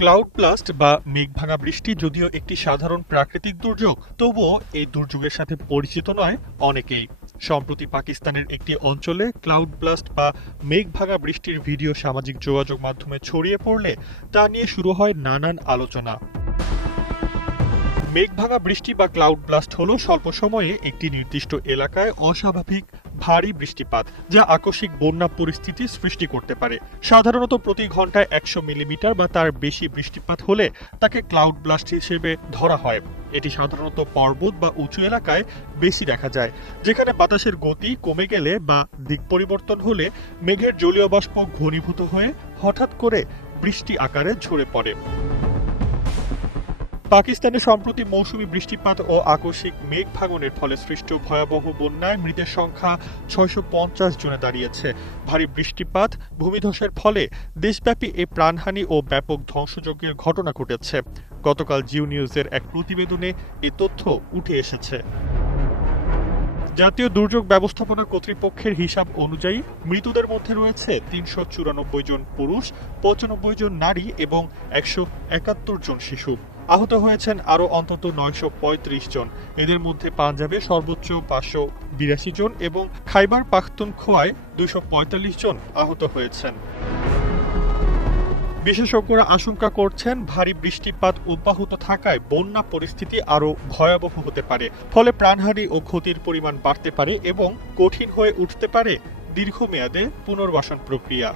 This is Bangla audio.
ক্লাউড ব্লাস্ট বা মেঘভাঙা বৃষ্টি যদিও একটি সাধারণ প্রাকৃতিক দুর্যোগ, তবুও এই দুর্যোগের সাথে পরিচিত নয় অনেকেই। সম্প্রতি পাকিস্তানের একটি অঞ্চলে ক্লাউড ব্লাস্ট বা মেঘভাঙা বৃষ্টির ভিডিও সামাজিক যোগাযোগ মাধ্যমে ছড়িয়ে পড়লে তা নিয়ে শুরু হয় নানান আলোচনা। মেঘভাঙা বৃষ্টি বা ক্লাউড ব্লাস্ট হলো স্বল্প সময়ে একটি নির্দিষ্ট এলাকায় অস্বাভাবিক ভারী বৃষ্টিপাত, যা আকস্মিক বন্যা পরিস্থিতি সৃষ্টি করতে পারে। সাধারণত প্রতি ঘন্টায় একশো মিলিমিটার বা তার বেশি বৃষ্টিপাত হলে তাকে ক্লাউড ব্লাস্ট হিসেবে ধরা হয়। এটি সাধারণত পর্বত বা উঁচু এলাকায় বেশি দেখা যায়, যেখানে বাতাসের গতি কমে গেলে বা দিক পরিবর্তন হলে মেঘের জলীয় বাষ্প ঘনীভূত হয়ে হঠাৎ করে বৃষ্টি আকারে ঝরে পড়ে। পাকিস্তানে সম্প্রতি মৌসুমী বৃষ্টিপাত ও আকস্মিক মেঘ ভাঙনের ফলে সৃষ্ট ভয়াবহ বন্যায় মৃতের সংখ্যা ছয়শো পঞ্চাশ জনে দাঁড়িয়েছে। ভারী বৃষ্টিপাত, ভূমিধসের ফলে দেশব্যাপী এ প্রাণহানি ও ব্যাপক ধ্বংসযজ্ঞের ঘটনা ঘটেছে। গতকাল জিও নিউজের এক প্রতিবেদনে এ তথ্য উঠে এসেছে। জাতীয় দুর্যোগ ব্যবস্থাপনা কর্তৃপক্ষের হিসাব অনুযায়ী মৃতদের মধ্যে রয়েছে তিনশো চুরানব্বই জন পুরুষ, পঁচানব্বই জন নারী এবং একশো একাত্তর জন শিশু। আহত হয়েছেন আরও অন্তত নয়শো পঁয়ত্রিশ জন। এদের মধ্যে পাঞ্জাবে সর্বোচ্চ পাঁচশো বিরাশি জন এবং খাইবার পাখতুনখোয়ায় দুইশো পঁয়তাল্লিশ জন আহত হয়েছেন। বিশেষজ্ঞরা আশঙ্কা করছেন, ভারী বৃষ্টিপাত অব্যাহত থাকায় বন্যা পরিস্থিতি আরও ভয়াবহ হতে পারে। ফলে প্রাণহানি ও ক্ষতির পরিমাণ বাড়তে পারে এবং কঠিন হয়ে উঠতে পারে দীর্ঘমেয়াদে পুনর্বাসন প্রক্রিয়া।